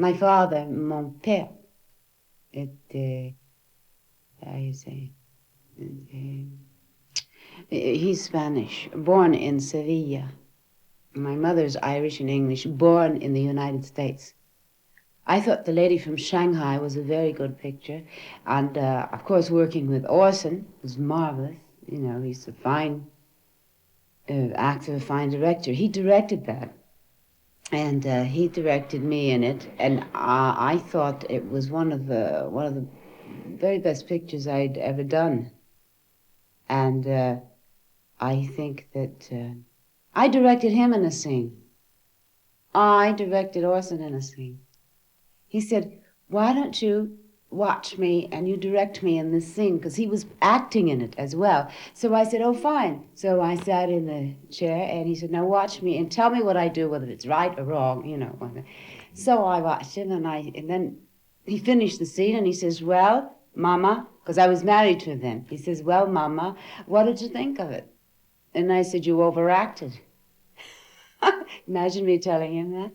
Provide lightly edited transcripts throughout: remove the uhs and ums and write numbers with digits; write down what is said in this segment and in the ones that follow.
My father, mon père, était, how you say, he's Spanish, born in Sevilla. My mother's Irish and English, born in the United States. I thought The Lady from Shanghai was a very good picture. And, of course, working with Orson was marvelous. You know, he's a fine actor, a fine director. He directed that. And he directed me in it. And I thought it was one of the very best pictures I'd ever done. And I think that I directed him in a scene. I directed Orson in a scene. He said, why don't you watch me and you direct me in this scene? Because he was acting in it as well. So I said, oh, fine. So I sat in the chair and he said, now watch me and tell me what I do, whether it's right or wrong, you know. So I watched him and then he finished the scene and he says, well, Mama, because I was married to him then. He says, well, Mama, what did you think of it? And I said, you overacted. Imagine me telling him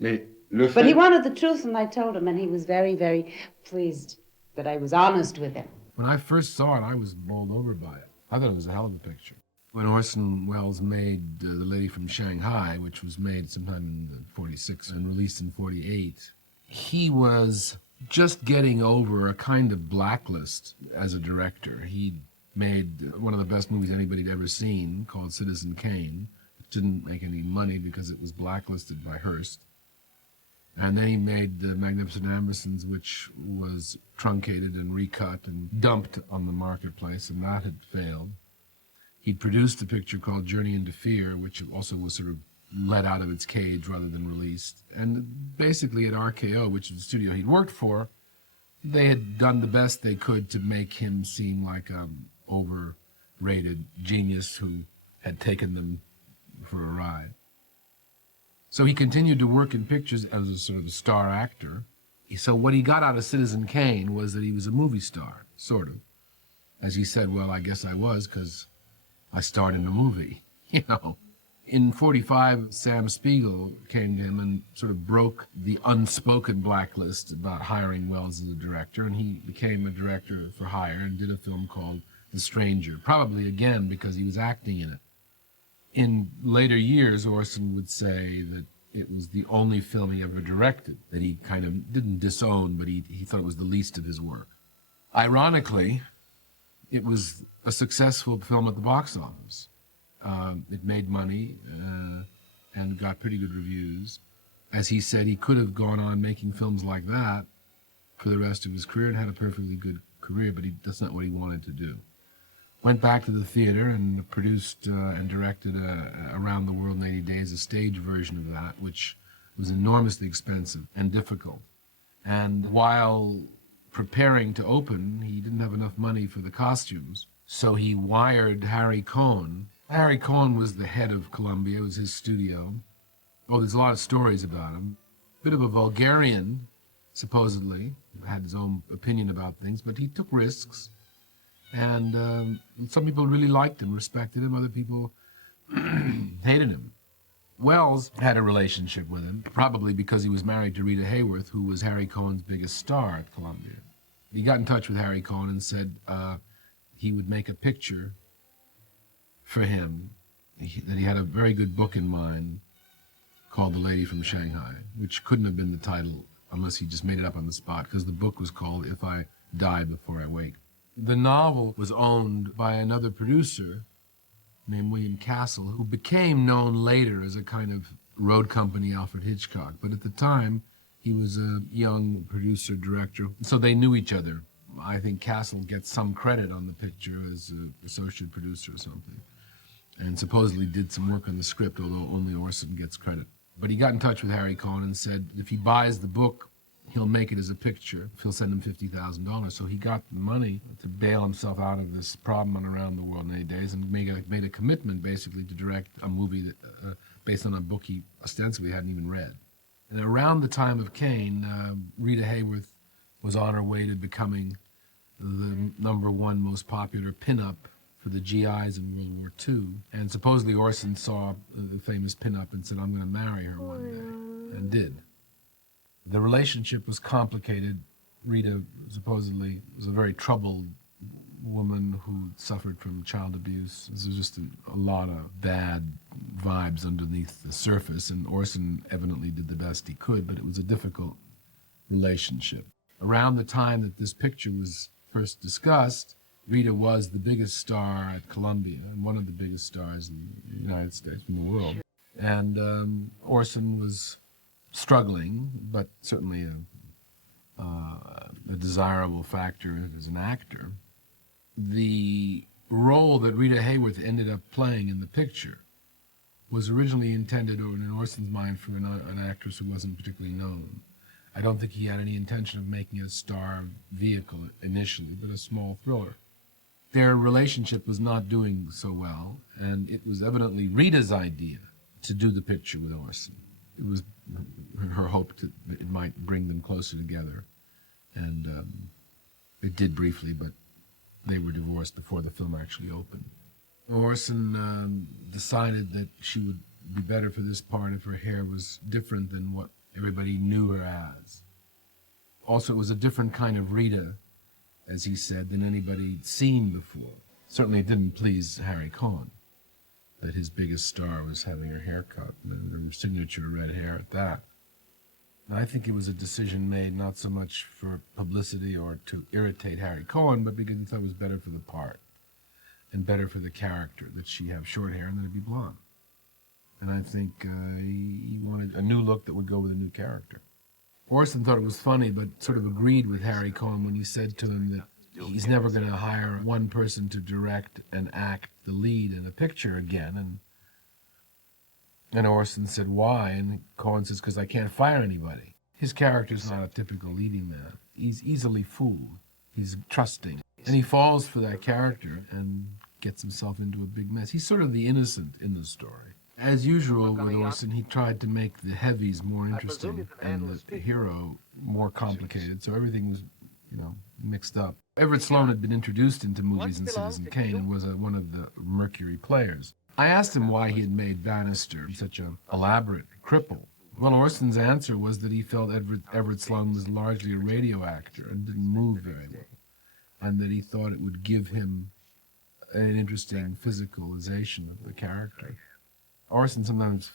that. But he wanted the truth, and I told him, and he was very, very pleased that I was honest with him. When I first saw it, I was bowled over by it. I thought it was a hell of a picture. When Orson Welles made The Lady from Shanghai, which was made sometime in '46 and released in '48, he was just getting over a kind of blacklist as a director. He made one of the best movies anybody'd ever seen called Citizen Kane. It didn't make any money because it was blacklisted by Hearst. And then he made The Magnificent Ambersons, which was truncated and recut and dumped on the marketplace, and that had failed. He'd produced a picture called Journey into Fear, which also was sort of let out of its cage rather than released. And basically at RKO, which is the studio he'd worked for, they had done the best they could to make him seem like an overrated genius who had taken them for a ride. So he continued to work in pictures as a sort of a star actor. So what he got out of Citizen Kane was that he was a movie star, sort of. As he said, well, I guess I was because I starred in a movie, you know. In '45, Sam Spiegel came to him and sort of broke the unspoken blacklist about hiring Welles as a director, and he became a director for hire and did a film called The Stranger, probably again because he was acting in it. In later years, Orson would say that it was the only film he ever directed, that he kind of didn't disown, but he thought it was the least of his work. Ironically, it was a successful film at the box office. It made money and got pretty good reviews. As he said, he could have gone on making films like that for the rest of his career and had a perfectly good career, but that's not what he wanted to do. Went back to the theater and produced and directed Around the World in 80 Days, a stage version of that, which was enormously expensive and difficult. And while preparing to open, he didn't have enough money for the costumes, so he wired Harry Cohn. Harry Cohn was the head of Columbia. It was his studio. Oh, there's a lot of stories about him. Bit of a vulgarian, supposedly. Had his own opinion about things, but he took risks. And some people really liked him, respected him. Other people hated him. Welles had a relationship with him, probably because he was married to Rita Hayworth, who was Harry Cohn's biggest star at Columbia. He got in touch with Harry Cohn and said he would make a picture for him, that he had a very good book in mind called The Lady from Shanghai, which couldn't have been the title unless he just made it up on the spot, because the book was called If I Die Before I Wake. The novel was owned by another producer named William Castle, who became known later as a kind of road company Alfred Hitchcock. But at the time, he was a young producer-director, so they knew each other. I think Castle gets some credit on the picture as an associate producer or something, and supposedly did some work on the script, although only Orson gets credit. But he got in touch with Harry Cohn and said if he buys the book, he'll make it as a picture. He'll send him $50,000. So he got the money to bail himself out of this problem on Around the World in 80 Days and made a commitment, basically, to direct a movie that, based on a book he ostensibly hadn't even read. And around the time of Kane, Rita Hayworth was on her way to becoming the #1 most popular pinup for the GIs in World War II. And supposedly Orson saw the famous pinup and said, I'm going to marry her one day, and did. The relationship was complicated. Rita supposedly was a very troubled woman who suffered from child abuse. There was just a lot of bad vibes underneath the surface, and Orson evidently did the best he could, but it was a difficult relationship. Around the time that this picture was first discussed, Rita was the biggest star at Columbia and one of the biggest stars in the United States, in the world. And Orson was struggling, but certainly a desirable factor as an actor. The role that Rita Hayworth ended up playing in the picture was originally intended, in Orson's mind, for an actress who wasn't particularly known. I don't think he had any intention of making it a star vehicle initially, but a small thriller. Their relationship was not doing so well, and it was evidently Rita's idea to do the picture with Orson. It was her hope that it might bring them closer together, and it did briefly, but they were divorced before the film actually opened. Orson decided that she would be better for this part if her hair was different than what everybody knew her as. Also, it was a different kind of Rita, as he said, than anybody'd seen before. Certainly it didn't please Harry Cohn that his biggest star was having her hair cut, and her signature red hair at that. And I think it was a decision made not so much for publicity or to irritate Harry Cohn, but because he thought it was better for the part and better for the character that she have short hair and then it'd be blonde. And I think he wanted a new look that would go with a new character. Orson thought it was funny, but sort of agreed with Harry Cohn when he said to him that he's never going to hire one person to direct and act the lead in a picture again. And Orson said, why? And Cohn says, because I can't fire anybody. His character's not a typical leading man. He's easily fooled. He's trusting. And he falls for that character and gets himself into a big mess. He's sort of the innocent in the story. As usual with Orson, he tried to make the heavies more interesting and the hero more complicated, so everything was, mixed up. Everett Sloane had been introduced into movies in Citizen Kane and was one of the Mercury players. I asked him why he had made Bannister such an elaborate cripple. Well, Orson's answer was that he felt Everett Sloane was largely a radio actor and didn't move very well, and that he thought it would give him an interesting physicalization of the character. Orson sometimes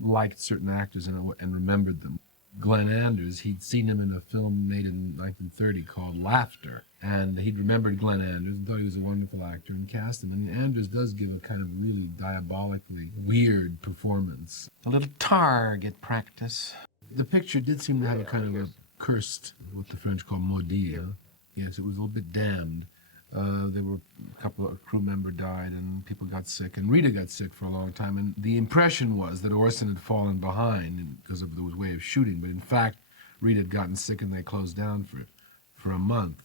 liked certain actors and remembered them. Glenn Anders, he'd seen him in a film made in 1930 called Laughter, and he'd remembered Glenn Anders and thought he was a wonderful actor and cast him. And Anders does give a kind of really diabolically weird performance. A little target practice. The picture did seem to have a kind of a cursed, what the French call maudit. Yes, it was a little bit damned. There were a couple of crew member died and people got sick, and Rita got sick for a long time, and the impression was that Orson had fallen behind because of the way of shooting, but in fact Rita had gotten sick and they closed down for a month,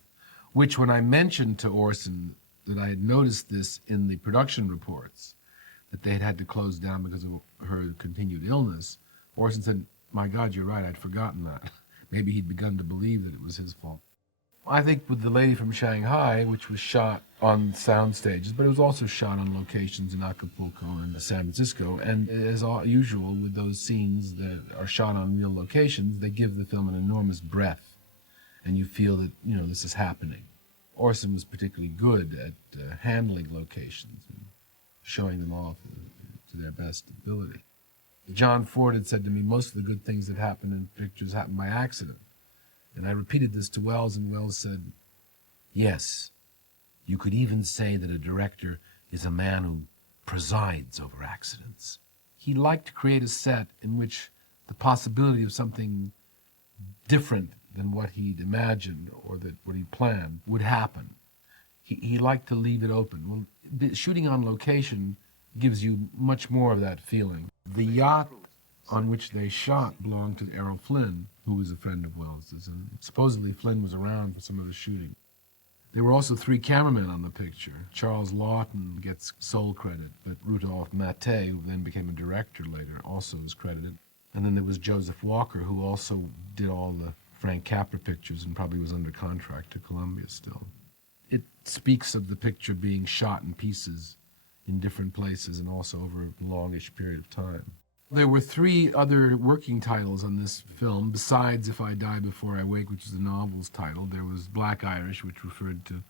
which when I mentioned to Orson that I had noticed this in the production reports, that they had had to close down because of her continued illness, Orson said, my God, you're right, I'd forgotten that. Maybe he'd begun to believe that it was his fault. I think with The Lady from Shanghai, which was shot on sound stages, but it was also shot on locations in Acapulco and San Francisco, and as usual with those scenes that are shot on real locations, they give the film an enormous breadth, and you feel that, this is happening. Orson was particularly good at handling locations and showing them off to their best ability. John Ford had said to me, most of the good things that happen in pictures happen by accident. And I repeated this to Wells, and Wells said, yes, you could even say that a director is a man who presides over accidents. He liked to create a set in which the possibility of something different than what he'd imagined or that what he planned would happen. He liked to leave it open. Well, shooting on location gives you much more of that feeling. The yacht on which they shot belonged to Errol Flynn, who was a friend of Wells's, and supposedly Flynn was around for some of the shooting. There were also 3 cameramen on the picture. Charles Lawton gets sole credit, but Rudolph Maté, who then became a director later, also is credited. And then there was Joseph Walker, who also did all the Frank Capra pictures and probably was under contract to Columbia still. It speaks of the picture being shot in pieces in different places and also over a longish period of time. There were three other working titles on this film, besides If I Die Before I Wake, which is the novel's title. There was Black Irish, which referred to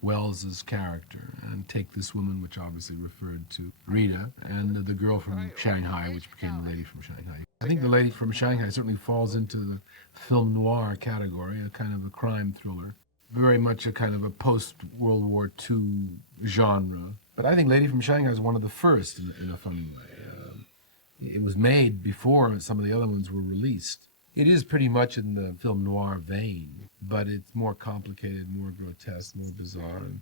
Wells's character, and Take This Woman, which obviously referred to Rita, and The Girl from Shanghai, which became The Lady from Shanghai. I think The Lady from Shanghai certainly falls into the film noir category, a kind of a crime thriller, very much a kind of a post-World War II genre. But I think Lady from Shanghai is one of the first in a funny way. It was made before some of the other ones were released. It is pretty much in the film noir vein, but it's more complicated, more grotesque, more bizarre, and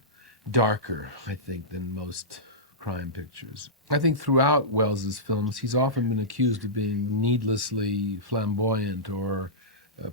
darker, I think, than most crime pictures. I think throughout Wells's films, he's often been accused of being needlessly flamboyant or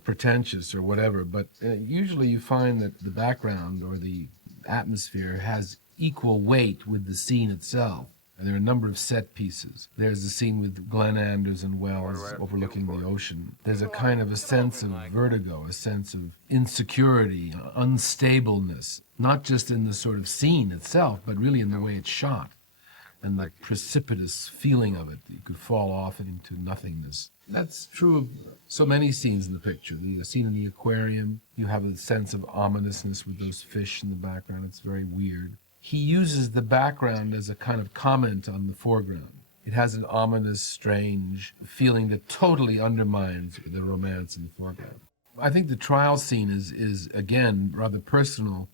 pretentious or whatever, but usually you find that the background or the atmosphere has equal weight with the scene itself. And there are a number of set pieces. There's the scene with Glenn Anders and Wells overlooking the ocean. There's a kind of a sense of vertigo, a sense of insecurity, unstableness, not just in the sort of scene itself, but really in the way it's shot and the precipitous feeling of it. You could fall off into nothingness. That's true of so many scenes in the picture. The scene in the aquarium, you have a sense of ominousness with those fish in the background. It's very weird. He uses the background as a kind of comment on the foreground. It has an ominous, strange feeling that totally undermines the romance in the foreground. I think the trial scene is again, rather personal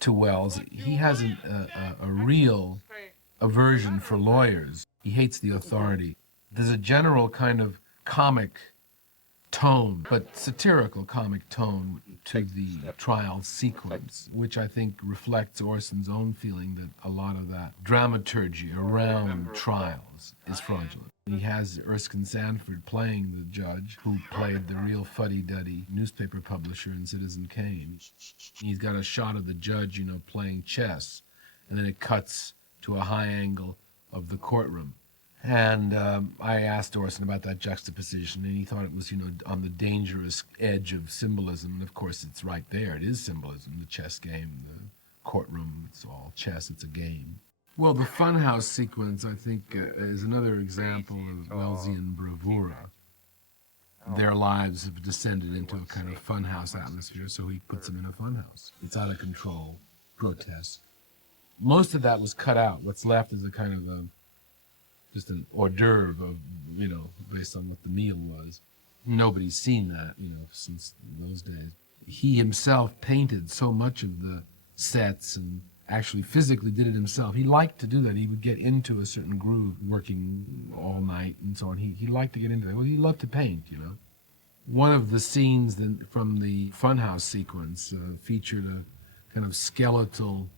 to Wells. He has a real aversion for lawyers. He hates the authority. There's a general kind of comic tone, but satirical comic tone to the trial sequence, which I think reflects Orson's own feeling that a lot of that dramaturgy around trials is fraudulent. He has Erskine Sanford playing the judge, who played the real fuddy-duddy newspaper publisher in Citizen Kane. He's got a shot of the judge, playing chess, and then it cuts to a high angle of the courtroom. And I asked Orson about that juxtaposition, and he thought it was, on the dangerous edge of symbolism. And of course, it's right there. It is symbolism, the chess game, the courtroom. It's all chess. It's a game. Well, the funhouse sequence, I think, is another example of Wellesian bravura. Their lives have descended into a kind of funhouse atmosphere, so he puts them in a funhouse. It's out of control, grotesque. Most of that was cut out. What's left is a kind of just an hors d'oeuvre of, based on what the meal was. Nobody's seen that, since those days. He himself painted so much of the sets and actually physically did it himself. He liked to do that. He would get into a certain groove, working all night and so on. He liked to get into that. Well, he loved to paint, One of the scenes from the funhouse sequence featured a kind of skeletal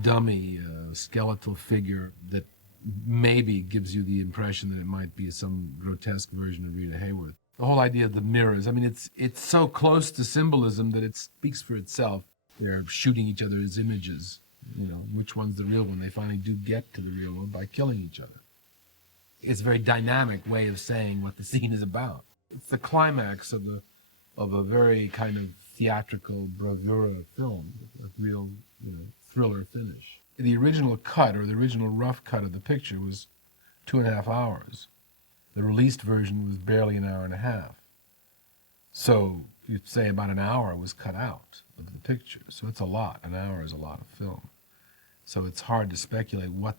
dummy, skeletal figure that maybe gives you the impression that it might be some grotesque version of Rita Hayworth. The whole idea of the mirrors, it's so close to symbolism that it speaks for itself. They're shooting each other's images, which one's the real one. They finally do get to the real one by killing each other. It's a very dynamic way of saying what the scene is about. It's the climax of a very kind of theatrical bravura film, a real, thriller finish. The original cut, or the original rough cut of the picture, was 2.5 hours. The released version was barely an hour and a half. So you'd say about an hour was cut out of the picture. So it's a lot. An hour is a lot of film. So it's hard to speculate what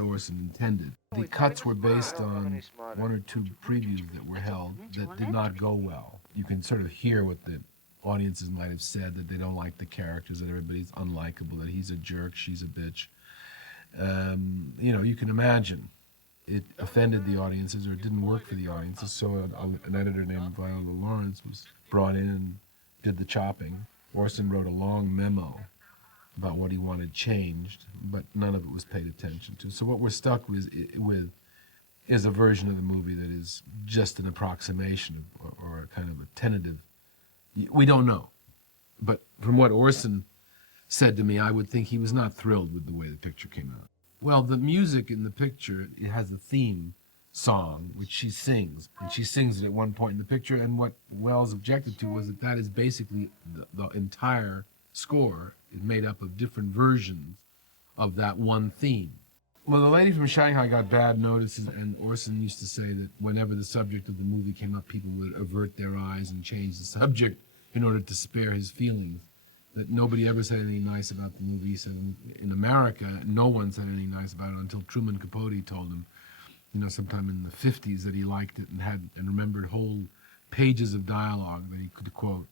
Orson intended. The cuts were based on 1 or 2 previews that were held that did not go well. You can sort of hear what the audiences might have said, that they don't like the characters, that everybody's unlikable, that he's a jerk, she's a bitch. You can imagine it offended the audiences, or it didn't work for the audiences, so an editor named Viola Lawrence was brought in and did the chopping. Orson wrote a long memo about what he wanted changed, but none of it was paid attention to. So what we're stuck with is a version of the movie that is just an approximation or a kind of a tentative. We don't know. But from what Orson said to me, I would think he was not thrilled with the way the picture came out. Well, the music in the picture, it has a theme song, which she sings. And she sings it at one point in the picture, and what Wells objected to was that is basically the entire score is made up of different versions of that one theme. Well, the lady from Shanghai got bad notices, and Orson used to say that whenever the subject of the movie came up, people would avert their eyes and change the subject in order to spare his feelings. That nobody ever said anything nice about the movie. He said in America, no one said anything nice about it until Truman Capote told him, sometime in the 50s, that he liked it and remembered whole pages of dialogue that he could quote.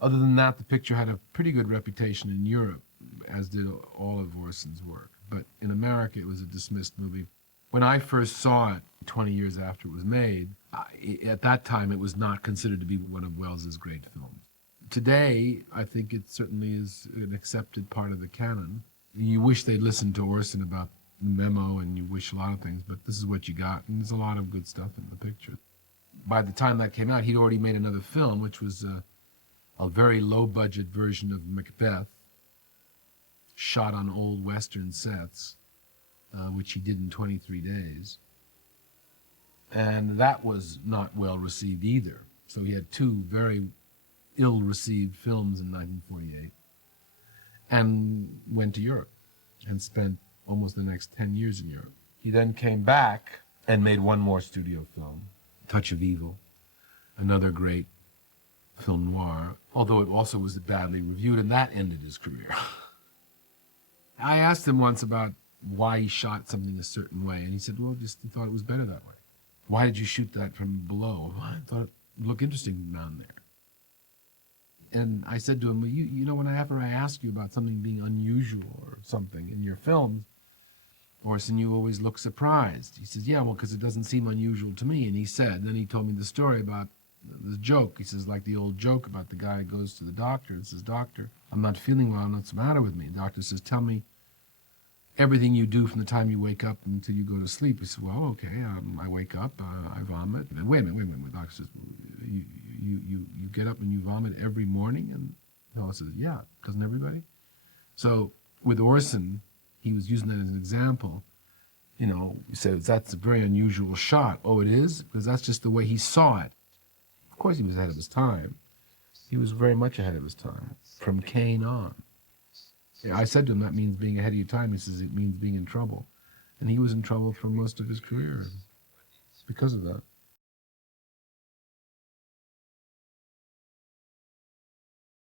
Other than that, the picture had a pretty good reputation in Europe, as did all of Orson's work. But in America, it was a dismissed movie. When I first saw it, 20 years after it was made, at that time, it was not considered to be one of Welles's great films. Today, I think it certainly is an accepted part of the canon. You wish they'd listened to Orson about the memo, and you wish a lot of things, but this is what you got, and there's a lot of good stuff in the picture. By the time that came out, he'd already made another film, which was a very low-budget version of Macbeth, shot on old Western sets, which he did in 23 days. And that was not well received either. So he had two very ill-received films in 1948, and went to Europe and spent almost the next 10 years in Europe. He then came back and made one more studio film, Touch of Evil, another great film noir, although it also was badly reviewed, and that ended his career. I asked him once about why he shot something a certain way, and he said, well, just thought it was better that way. Why did you shoot that from below? Well, I thought it would look interesting down there. And I said to him, well, whenever I ask you about something being unusual or something in your films, Orson, you always look surprised. He says, yeah, well, because it doesn't seem unusual to me. And he said, then he told me the story about the joke. He says, like the old joke about the guy who goes to the doctor and says, doctor, I'm not feeling well, what's the matter with me? The doctor says, tell me everything you do from the time you wake up until you go to sleep. He says, well, okay, I wake up, I vomit. And wait a minute. The doctor says, you get up and you vomit every morning? And Noah says, yeah, doesn't everybody? So with Orson, he was using that as an example. He said, that's a very unusual shot. Oh, it is? Because that's just the way he saw it. Of course he was ahead of his time. He was very much ahead of his time, from Kane on. I said to him, that means being ahead of your time. He says, it means being in trouble. And he was in trouble for most of his career because of that.